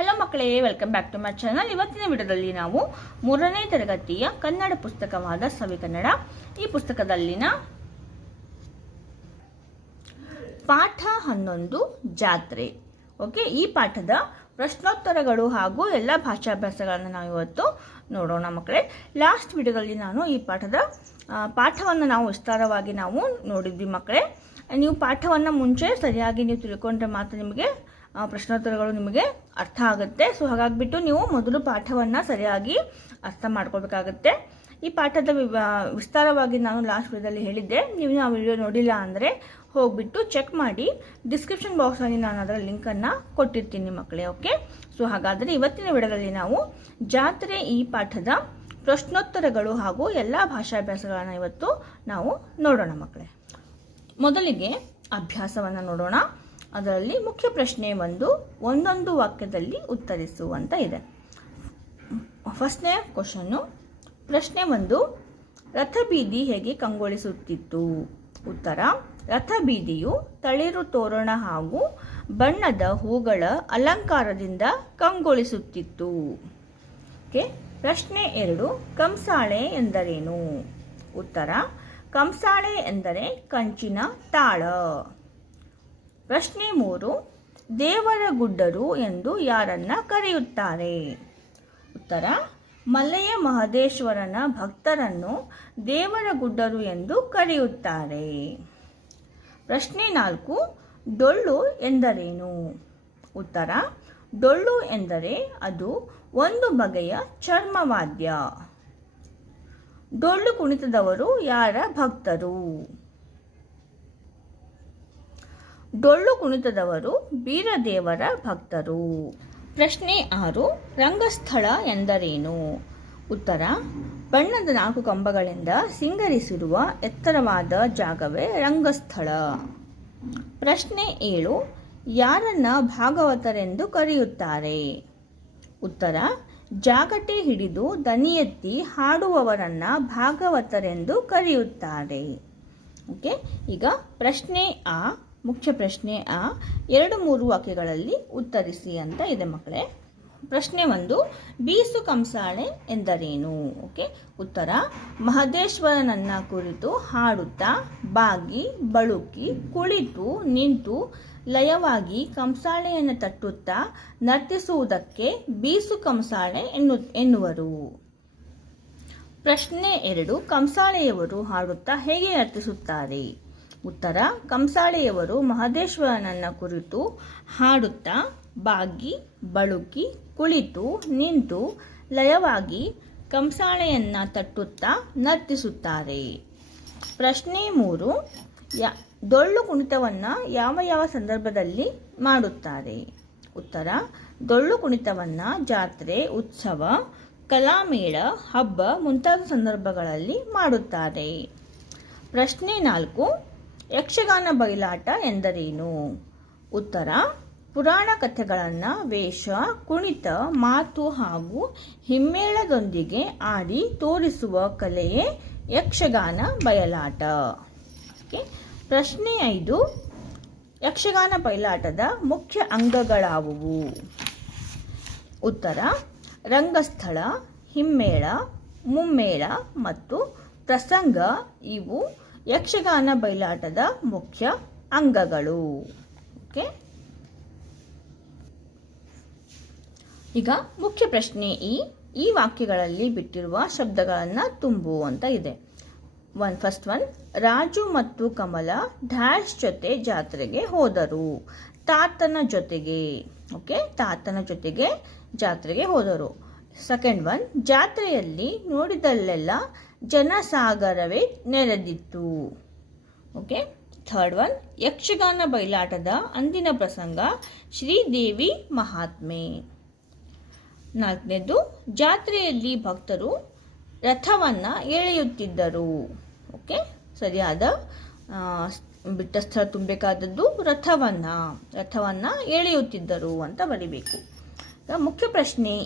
Hello ಮಕ್ಕಳೇ, welcome back to my channel. ಇವತ್ತಿನ ವಿಡಿಯೋದಲ್ಲಿ ನಾವು 3ನೇ ತರಗತಿಯ ಕನ್ನಡ ಪುಸ್ತಕವಾದ ಸವಿಕನ್ನಡ ಈ ಪುಸ್ತಕದಲ್ಲಿನ ಪಾಠ 11 ಜಾತ್ರೆ. ಓಕೆ, ಈ ಪಾಠದ ಪ್ರಶ್ನೋತ್ತರಗಳು ಹಾಗೂ ಎಲ್ಲ ಭಾಷಾಭ್ಯಾಸಗಳನ್ನು ನಾವು ಇವತ್ತು ನೋಡೋಣ ಮಕ್ಕಳೇ. ಲಾಸ್ಟ್ ವಿಡಿಯೋದಲ್ಲಿ ನಾನು ಈ ಪಾಠವನ್ನು ನಾವು ವಿಸ್ತಾರವಾಗಿ ನಾವು ನೋಡಿದ್ವಿ ಮಕ್ಕಳೇ. ನೀವು ಪಾಠವನ್ನು ಮುಂಚೆ ಸರಿಯಾಗಿ ನೀವು ತಿಳ್ಕೊಂಡ್ರೆ ಮಾತ್ರ ನಿಮಗೆ ಪ್ರಶ್ನೋತ್ತರಗಳು ನಿಮಗೆ ಅರ್ಥ ಆಗುತ್ತೆ. ಸೊ ಹಾಗಾಗಿಬಿಟ್ಟು ನೀವು ಮೊದಲು ಪಾಠವನ್ನು ಸರಿಯಾಗಿ ಅರ್ಥ ಮಾಡ್ಕೊಳ್ಬೇಕಾಗತ್ತೆ. ಈ ಪಾಠದ ವಿಸ್ತಾರವಾಗಿ ನಾನು ಲಾಸ್ಟ್ ವಿಡಿಯೋದಲ್ಲಿ ಹೇಳಿದ್ದೆ. ನೀವು ಆ ವಿಡಿಯೋ ನೋಡಿಲ್ಲ ಅಂದರೆ ಹೋಗಿಬಿಟ್ಟು ಚೆಕ್ ಮಾಡಿ. ಡಿಸ್ಕ್ರಿಪ್ಷನ್ ಬಾಕ್ಸ್ನಲ್ಲಿ ನಾನು ಅದರ ಲಿಂಕನ್ನು ಕೊಟ್ಟಿರ್ತೀನಿ ಮಕ್ಕಳೇ. ಓಕೆ, ಸೊ ಹಾಗಾದರೆ ಇವತ್ತಿನ ವಿಡಿಯೋದಲ್ಲಿ ನಾವು ಜಾತ್ರೆ ಈ ಪಾಠದ ಪ್ರಶ್ನೋತ್ತರಗಳು ಹಾಗೂ ಎಲ್ಲ ಭಾಷಾಭ್ಯಾಸಗಳನ್ನು ಇವತ್ತು ನಾವು ನೋಡೋಣ ಮಕ್ಕಳೇ. ಮೊದಲಿಗೆ ಅಭ್ಯಾಸವನ್ನು ನೋಡೋಣ. ಅದರಲ್ಲಿ ಮುಖ್ಯ ಪ್ರಶ್ನೆ ಒಂದೊಂದು ವಾಕ್ಯದಲ್ಲಿ ಉತ್ತರಿಸು ಅಂತ ಇದೆ. ಫಸ್ಟ್ನೇ ಕ್ವಶನ್ನು. ಪ್ರಶ್ನೆ 1, ರಥಬೀದಿ ಹೇಗೆ ಕಂಗೊಳಿಸುತ್ತಿತ್ತು? ಉತ್ತರ: ರಥಬೀದಿಯು ತಳಿರು ತೋರಣ ಹಾಗೂ ಬಣ್ಣದ ಹೂಗಳ ಅಲಂಕಾರದಿಂದ ಕಂಗೊಳಿಸುತ್ತಿತ್ತು. ಓಕೆ. ಪ್ರಶ್ನೆ 2, ಕಂಸಾಳೆ ಎಂದರೇನು? ಉತ್ತರ: ಕಂಸಾಳೆ ಎಂದರೆ ಕಂಚಿನ ತಾಳ. ಪ್ರಶ್ನೆ 3, ದೇವರ ಗುಡ್ಡರು ಎಂದು ಯಾರನ್ನ ಕರೆಯುತ್ತಾರೆ? ಉತ್ತರ: ಮಲೆಯ ಮಹದೇಶ್ವರನ ಭಕ್ತರನ್ನು ದೇವರ ಗುಡ್ಡರು ಎಂದು ಕರೆಯುತ್ತಾರೆ. ಪ್ರಶ್ನೆ 4, ಡೊಳ್ಳು ಎಂದರೇನು? ಉತ್ತರ: ಡೊಳ್ಳು ಎಂದರೆ ಅದು ಒಂದು ಬಗೆಯ ಚರ್ಮವಾದ್ಯ. ಡೊಳ್ಳು ಕುಣಿತದವರು ಯಾರ ಭಕ್ತರು? ಡೊಳ್ಳು ಕುಣಿತದವರು ಬೀರದೇವರ ಭಕ್ತರು. ಪ್ರಶ್ನೆ 6, ರಂಗಸ್ಥಳ ಎಂದರೇನು? ಉತ್ತರ: ಬಣ್ಣದ 4 ಕಂಬಗಳಿಂದ ಸಿಂಗರಿಸಿರುವ ಎತ್ತರವಾದ ಜಾಗವೇ ರಂಗಸ್ಥಳ. ಪ್ರಶ್ನೆ 7, ಯಾರನ್ನ ಭಾಗವತರೆಂದು ಕರೆಯುತ್ತಾರೆ? ಉತ್ತರ: ಜಾಗಟೆ ಹಿಡಿದು ದನಿ ಎತ್ತಿ ಹಾಡುವವರನ್ನ ಭಾಗವತರೆಂದು ಕರೆಯುತ್ತಾರೆ. ಓಕೆ, ಈಗ ಪ್ರಶ್ನೆ ಮುಖ್ಯ ಪ್ರಶ್ನೆ 2-3 ವಾಕ್ಯಗಳಲ್ಲಿ ಉತ್ತರಿಸಿ ಅಂತ ಇದೆ ಮಕ್ಕಳೇ. ಪ್ರಶ್ನೆ 1, ಬೀಸು ಕಂಸಾಳೆ ಎಂದರೇನು? ಓಕೆ, ಉತ್ತರ: ಮಹದೇಶ್ವರನನ್ನ ಕುರಿತು ಹಾಡುತ್ತಾ ಬಾಗಿ ಬಳುಕಿ ಕುಳಿತು ನಿಂತು ಲಯವಾಗಿ ಕಂಸಾಳೆಯನ್ನು ತಟ್ಟುತ್ತಾ ನರ್ತಿಸುವುದಕ್ಕೆ ಬೀಸು ಕಂಸಾಳೆ ಎನ್ನುವರು. ಪ್ರಶ್ನೆ 2, ಕಂಸಾಳೆಯವರು ಹಾಡುತ್ತಾ ಹೇಗೆ ನರ್ತಿಸುತ್ತಾರೆ? ಉತ್ತರ: ಕಂಸಾಳೆಯವರು ಮಹದೇಶ್ವರನನ್ನ ಕುರಿತು ಹಾಡುತ್ತಾ ಬಾಗಿ ಬಳುಕಿ ಕುಳಿತು ನಿಂತು ಲಯವಾಗಿ ಕಂಸಾಳೆಯನ್ನ ತಟ್ಟುತ್ತಾ ನರ್ತಿಸುತ್ತಾರೆ. ಪ್ರಶ್ನೆ 3, ಡೊಳ್ಳು ಕುಣಿತವನ್ನು ಯಾವ ಸಂದರ್ಭದಲ್ಲಿ ಮಾಡುತ್ತಾರೆ? ಉತ್ತರ: ಡೊಳ್ಳು ಕುಣಿತವನ್ನು ಜಾತ್ರೆ, ಉತ್ಸವ, ಕಲಾಮೇಳ, ಹಬ್ಬ ಮುಂತಾದ ಸಂದರ್ಭಗಳಲ್ಲಿ ಮಾಡುತ್ತಾರೆ. ಪ್ರಶ್ನೆ 4, ಯಕ್ಷಗಾನ ಬಯಲಾಟ ಎಂದರೇನು? ಉತ್ತರ: ಪುರಾಣ ಕಥೆಗಳನ್ನು ವೇಷ, ಕುಣಿತ, ಮಾತು ಹಾಗೂ ಹಿಮ್ಮೇಳದೊಂದಿಗೆ ಆಡಿ ತೋರಿಸುವ ಕಲೆಯೇ ಯಕ್ಷಗಾನ ಬಯಲಾಟ. ಓಕೆ. ಪ್ರಶ್ನೆ 5, ಯಕ್ಷಗಾನ ಬಯಲಾಟದ ಮುಖ್ಯ ಅಂಗಗಳಾವುವು? ಉತ್ತರ: ರಂಗಸ್ಥಳ, ಹಿಮ್ಮೇಳ, ಮುಮ್ಮೇಳ ಮತ್ತು ಪ್ರಸಂಗ ಇವು ಯಕ್ಷಗಾನ ಬಯಲಾಟದ ಮುಖ್ಯ ಅಂಗಗಳು. ಓಕೆ. ಈಗ ಮುಖ್ಯ ಪ್ರಶ್ನೆ ಈ ವಾಕ್ಯಗಳಲ್ಲಿ ಬಿಟ್ಟಿರುವ ಶಬ್ದಗಳನ್ನು ತುಂಬು ಅಂತ ಇದೆ. ಫಸ್ಟ್ ಒನ್, ರಾಜು ಮತ್ತು ಕಮಲ ಡ್ಯಾಶ್ ಜೊತೆ ಜಾತ್ರೆಗೆ ಹೋದರು. ತಾತನ ಜೊತೆಗೆ. ಓಕೆ, ತಾತನ ಜೊತೆಗೆ ಜಾತ್ರೆಗೆ ಹೋದರು. ಸೆಕೆಂಡ್ ಒನ್, ಜಾತ್ರೆಯಲ್ಲಿ ನೋಡಿದಲ್ಲೆಲ್ಲ ಜನಸಾಗರವೇ ನೆರೆದಿತ್ತು. ಓಕೆ. ಥರ್ಡ್ ಒನ್, ಯಕ್ಷಗಾನ ಬಯಲಾಟದ ಅಂದಿನ ಪ್ರಸಂಗ ಶ್ರೀದೇವಿ ಮಹಾತ್ಮೆ. 4ನೇದು, ಜಾತ್ರೆಯಲ್ಲಿ ಭಕ್ತರು ರಥವನ್ನು ಎಳೆಯುತ್ತಿದ್ದರು. ಓಕೆ, ಸರಿಯಾದ ಬಿಟ್ಟ ಸ್ಥಳ ತುಂಬಬೇಕಾದದ್ದು ರಥವನ್ನು ಎಳೆಯುತ್ತಿದ್ದರು ಅಂತ ಬರಿಬೇಕು. ಮುಖ್ಯ ಪ್ರಶ್ನೆ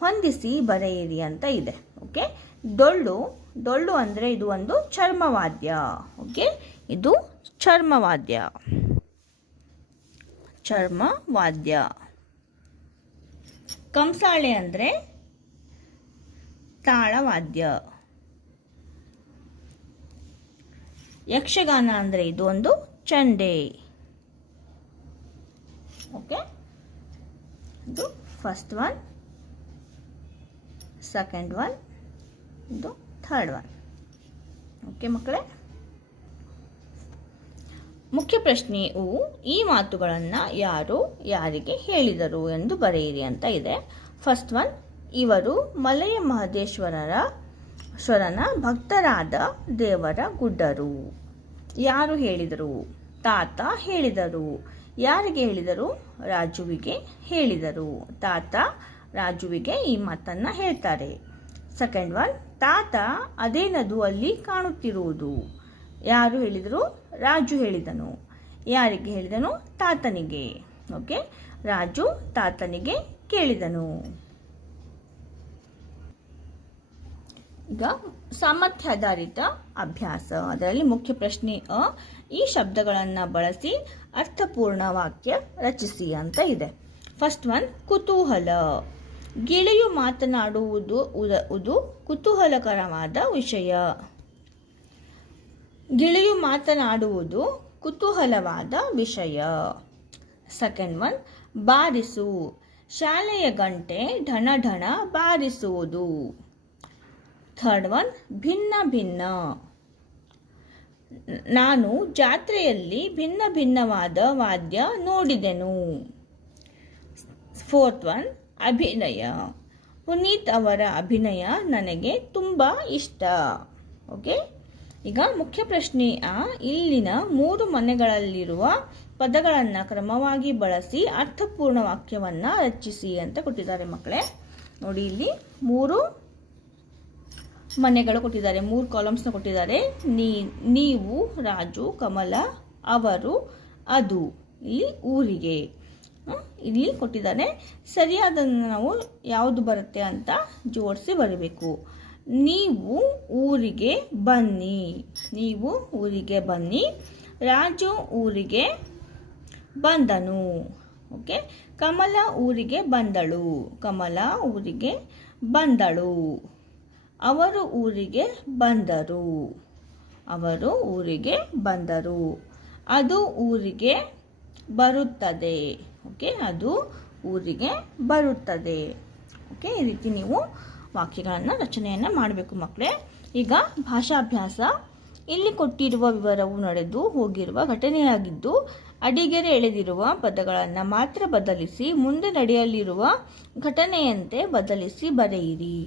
ಹೊಂದಿಸಿ ಬರೆಯಿರಿ ಅಂತ ಇದೆ. ಓಕೆ. ಡೊಳ್ಳು ಅಂದರೆ ಇದು ಒಂದು ಚರ್ಮವಾದ್ಯ. ಓಕೆ, ಇದು ಚರ್ಮವಾದ್ಯ. ಕಂಸಾಳೆ ಅಂದರೆ ತಾಳವಾದ್ಯ. ಯಕ್ಷಗಾನ ಅಂದರೆ ಇದು ಒಂದು ಚಂಡೆ. ಓಕೆ, ಇದು ಫಸ್ಟ್ ಒನ್, ಸೆಕೆಂಡ್ ಒನ್, ಇದು ಥರ್ಡ್ ಒನ್. ಓಕೆ ಮಕ್ಕಳೇ, ಮುಖ್ಯ ಪ್ರಶ್ನೆಯು ಈ ಮಾತುಗಳನ್ನು ಯಾರು ಯಾರಿಗೆ ಹೇಳಿದರು ಎಂದು ಬರೆಯಿರಿ ಅಂತ ಇದೆ. ಫಸ್ಟ್ ಒನ್, ಇವರು ಮಲಯ ಮಹದೇಶ್ವರನ ಭಕ್ತರಾದ ದೇವರ ಗುಡ್ಡರು. ಯಾರು ಹೇಳಿದರು? ತಾತ ಹೇಳಿದರು. ಯಾರಿಗೆ ಹೇಳಿದರು? ರಾಜುವಿಗೆ ಹೇಳಿದರು. ತಾತ ರಾಜುವಿಗೆ ಈ ಮಾತನ್ನು ಹೇಳ್ತಾರೆ. ಸೆಕೆಂಡ್ ಒನ್, ತಾತ ಅದೇನದು ಅಲ್ಲಿ ಕಾಣುತ್ತಿರುವುದು. ಯಾರು ಹೇಳಿದರು? ರಾಜು ಹೇಳಿದನು. ಯಾರಿಗೆ ಹೇಳಿದನು? ತಾತನಿಗೆ. ಓಕೆ, ರಾಜು ತಾತನಿಗೆ ಕೇಳಿದನು. ಈಗ ಸಾಮರ್ಥ್ಯಾಧಾರಿತ ಅಭ್ಯಾಸ, ಅದರಲ್ಲಿ ಮುಖ್ಯ ಪ್ರಶ್ನೆ ಈ ಶಬ್ದಗಳನ್ನು ಬಳಸಿ ಅರ್ಥಪೂರ್ಣ ವಾಕ್ಯ ರಚಿಸಿ ಅಂತ ಇದೆ. ಫಸ್ಟ್ ಒನ್, ಕುತೂಹಲ. ಗಿಳಿಯು ಮಾತನಾಡುವುದು ಕುತೂಹಲಕರವಾದ ವಿಷಯ. ಗಿಳಿಯು ಮಾತನಾಡುವುದು ಕುತೂಹಲವಾದ ವಿಷಯ. ಸೆಕೆಂಡ್ ಒನ್, ಬಾರಿಸು. ಶಾಲೆಯ ಗಂಟೆ ಢಣ ಢಣ ಬಾರಿಸುವುದು. ಥರ್ಡ್ ಒನ್, ಭಿನ್ನ ಭಿನ್ನ. ನಾನು ಜಾತ್ರೆಯಲ್ಲಿ ಭಿನ್ನ ಭಿನ್ನವಾದ ವಾದ್ಯ ನೋಡಿದೆನು. ಫೋರ್ತ್ ಒನ್, ಅಭಿನಯ. ಪುನೀತ್ ಅವರ ಅಭಿನಯ ನನಗೆ ತುಂಬ ಇಷ್ಟ. ಓಕೆ, ಈಗ ಮುಖ್ಯ ಪ್ರಶ್ನೆ ಇಲ್ಲಿನ 3 ಮನೆಗಳಲ್ಲಿರುವ ಪದಗಳನ್ನು ಕ್ರಮವಾಗಿ ಬಳಸಿ ಅರ್ಥಪೂರ್ಣ ವಾಕ್ಯವನ್ನು ರಚಿಸಿ ಅಂತ ಕೊಟ್ಟಿದ್ದಾರೆ ಮಕ್ಕಳೇ. ನೋಡಿ, ಇಲ್ಲಿ 3 ಮನೆಗಳು ಕೊಟ್ಟಿದ್ದಾರೆ, 3 ಕಾಲಮ್ಸ್ನ ಕೊಟ್ಟಿದ್ದಾರೆ. ನೀವು, ರಾಜು, ಕಮಲ, ಅವರು, ಅದು. ಇಲ್ಲಿ ಊರಿಗೆ ಇಲ್ಲಿ ಕೊಟ್ಟಿದ್ದಾರೆ. ಸರಿಯಾದನ್ನು ನಾವು ಯಾವುದು ಬರುತ್ತೆ ಅಂತ ಜೋಡಿಸಿ ಬರಬೇಕು. ನೀವು ಊರಿಗೆ ಬನ್ನಿ. ನೀವು ಊರಿಗೆ ಬನ್ನಿ. ರಾಜು ಊರಿಗೆ ಬಂದನು. ಓಕೆ, ಕಮಲ ಊರಿಗೆ ಬಂದಳು. ಕಮಲ ಊರಿಗೆ ಬಂದಳು. ಅವರು ಊರಿಗೆ ಬಂದರು. ಅವರು ಊರಿಗೆ ಬಂದರು. ಅದು ಊರಿಗೆ ಬರುತ್ತದೆ. ಓಕೆ, ಅದು ಊರಿಗೆ ಬರುತ್ತದೆ. ಓಕೆ, ಈ ರೀತಿ ನೀವು ವಾಕ್ಯಗಳನ್ನು ರಚನೆಯನ್ನು ಮಾಡಬೇಕು ಮಕ್ಕಳೇ. ಈಗ ಭಾಷಾಭ್ಯಾಸ. ಇಲ್ಲಿ ಕೊಟ್ಟಿರುವ ವಿವರವು ನಡೆದು ಹೋಗಿರುವ ಘಟನೆಯಾಗಿದ್ದು ಅಡಿಗೆರೆ ಎಳೆದಿರುವ ಪದಗಳನ್ನು ಮಾತ್ರ ಬದಲಿಸಿ ಮುಂದೆ ನಡೆಯಲಿರುವ ಘಟನೆಯಂತೆ ಬದಲಿಸಿ ಬರೆಯಿರಿ.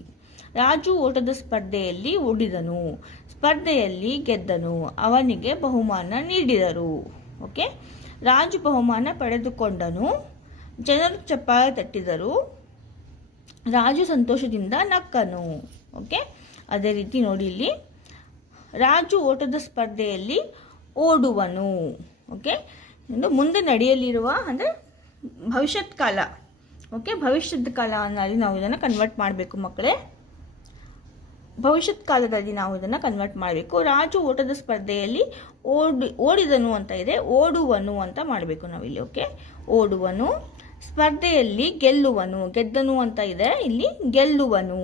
ರಾಜು ಓಟದ ಸ್ಪರ್ಧೆಯಲ್ಲಿ ಓಡಿದನು. ಸ್ಪರ್ಧೆಯಲ್ಲಿ ಗೆದ್ದನು. ಅವನಿಗೆ ಬಹುಮಾನ ನೀಡಿದರು. ಓಕೆ, ರಾಜು ಬಹುಮಾನ ಪಡೆದುಕೊಂಡನು. ಜನರು ಚಪ್ಪಾಳೆ ತಟ್ಟಿದರು. ರಾಜು ಸಂತೋಷದಿಂದ ನಕ್ಕನು. ಓಕೆ, ಅದೇ ರೀತಿ ನೋಡಿ, ಇಲ್ಲಿ ರಾಜು ಓಟದ ಸ್ಪರ್ಧೆಯಲ್ಲಿ ಓಡುವನು. ಓಕೆ, ಇನ್ನು ಮುಂದೆ ನಡೆಯಲಿರುವ ಅಂದರೆ ಭವಿಷ್ಯತ್ ಕಾಲ. ಓಕೆ, ಭವಿಷ್ಯದ ಕಾಲ ಅನ್ನೋದು ನಾವು ಇದನ್ನು ಕನ್ವರ್ಟ್ ಮಾಡಬೇಕು ಮಕ್ಕಳೇ. ಭವಿಷ್ಯತ್ ಕಾಲದಲ್ಲಿ ನಾವು ಇದನ್ನು ಕನ್ವರ್ಟ್ ಮಾಡಬೇಕು. ರಾಜು ಓಟದ ಸ್ಪರ್ಧೆಯಲ್ಲಿ ಓಡಿದನು ಅಂತ ಇದೆ, ಓಡುವನು ಅಂತ ಮಾಡಬೇಕು ನಾವಿಲ್ಲಿ. ಓಕೆ, ಓಡುವನು. ಸ್ಪರ್ಧೆಯಲ್ಲಿ ಗೆಲ್ಲುವನು. ಗೆದ್ದನು ಅಂತ ಇದೆ, ಇಲ್ಲಿ ಗೆಲ್ಲುವನು.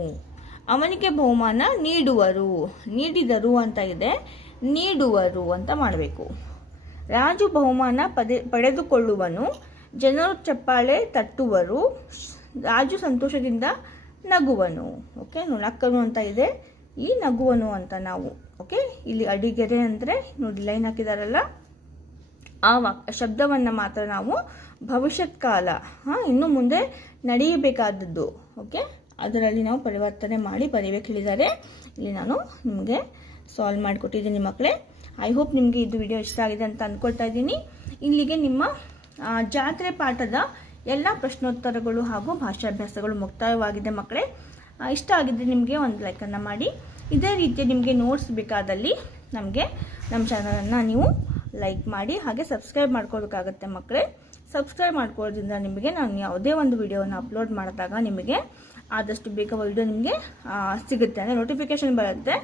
ಅವನಿಗೆ ಬಹುಮಾನ ನೀಡುವರು. ನೀಡಿದರು ಅಂತ ಇದೆ, ನೀಡುವರು ಅಂತ ಮಾಡಬೇಕು. ರಾಜು ಬಹುಮಾನ ಪಡೆದುಕೊಳ್ಳುವನು. ಜನರು ಚಪ್ಪಾಳೆ ತಟ್ಟುವರು. ರಾಜು ಸಂತೋಷದಿಂದ ನಗುವನು. ಓಕೆ, ನಕ್ಕನು ಅಂತ ಇದೆ, ಈ ನಗುವನು ಅಂತ ನಾವು. ಓಕೆ, ಇಲ್ಲಿ ಅಡಿಗೆರೆ ಅಂದರೆ ನೋಡಿ ಲೈನ್ ಹಾಕಿದಾರಲ್ಲ, ಆ ಶಬ್ದವನ್ನು ಮಾತ್ರ ನಾವು ಭವಿಷ್ಯತ್ ಕಾಲ, ಇನ್ನು ಮುಂದೆ ನಡೆಯಬೇಕಾದದ್ದು. ಓಕೆ, ಅದರಲ್ಲಿ ನಾವು ಪರಿವರ್ತನೆ ಮಾಡಿ ಬರೀಬೇಕು ಹೇಳಿದ್ದಾರೆ. ಇಲ್ಲಿ ನಾನು ನಿಮಗೆ ಸಾಲ್ವ್ ಮಾಡಿಕೊಟ್ಟಿದ್ದೀನಿ ಮಕ್ಕಳೇ. ಐ ಹೋಪ್ ನಿಮಗೆ ಇದು ವಿಡಿಯೋ ಇಷ್ಟ ಆಗಿದೆ ಅಂತ ಅಂದ್ಕೊಳ್ತಾ ಇದ್ದೀನಿ. ಇಲ್ಲಿಗೆ ನಿಮ್ಮ ಜಾತ್ರೆ ಪಾಠದ ಎಲ್ಲ ಪ್ರಶ್ನೋತ್ತರಗಳು ಹಾಗೂ ಭಾಷಾಭ್ಯಾಸಗಳು ಮುಕ್ತಾಯವಾಗಿದೆ ಮಕ್ಕಳೇ. ಇಷ್ಟ ಆಗಿದ್ದರೆ ನಿಮಗೆ ಒಂದು ಲೈಕನ್ನು ಮಾಡಿ. ಇದೇ ರೀತಿಯ ನಿಮಗೆ ನೋಟ್ಸ್ ಬೇಕಾದಲ್ಲಿ ನಮ್ಮ ಚಾನಲನ್ನು ನೀವು ಲೈಕ್ ಮಾಡಿ, ಹಾಗೆ ಸಬ್ಸ್ಕ್ರೈಬ್ ಮಾಡ್ಕೋಬೇಕಾಗತ್ತೆ ಮಕ್ಕಳೇ. ಸಬ್ಸ್ಕ್ರೈಬ್ ಮಾಡ್ಕೊಳ್ಳೋದ್ರಿಂದ ನಿಮಗೆ ನಾನು ಯಾವುದೇ ಒಂದು ವಿಡಿಯೋವನ್ನು ಅಪ್ಲೋಡ್ ಮಾಡಿದಾಗ ನಿಮಗೆ ಆದಷ್ಟು ಬೇಗ ವಿಡಿಯೋ ನಿಮಗೆ ಸಿಗುತ್ತೆ, ಅಂದರೆ ನೋಟಿಫಿಕೇಷನ್ ಬರುತ್ತೆ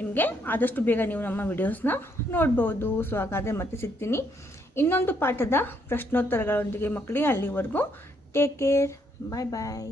ನಿಮಗೆ. ಆದಷ್ಟು ಬೇಗ ನೀವು ನಮ್ಮ ವಿಡಿಯೋಸ್ನ ನೋಡ್ಬೋದು. ಸೊ ಹಾಗಾದರೆ ಮತ್ತೆ ಸಿಗ್ತೀನಿ ಇನ್ನೊಂದು ಪಾಠದ ಪ್ರಶ್ನೋತ್ತರಗಳೊಂದಿಗೆ ಮಕ್ಕಳಿಗೆ. ಅಲ್ಲಿವರೆಗೂ ಟೇಕ್ ಕೇರ್, ಬಾಯ್ ಬಾಯ್.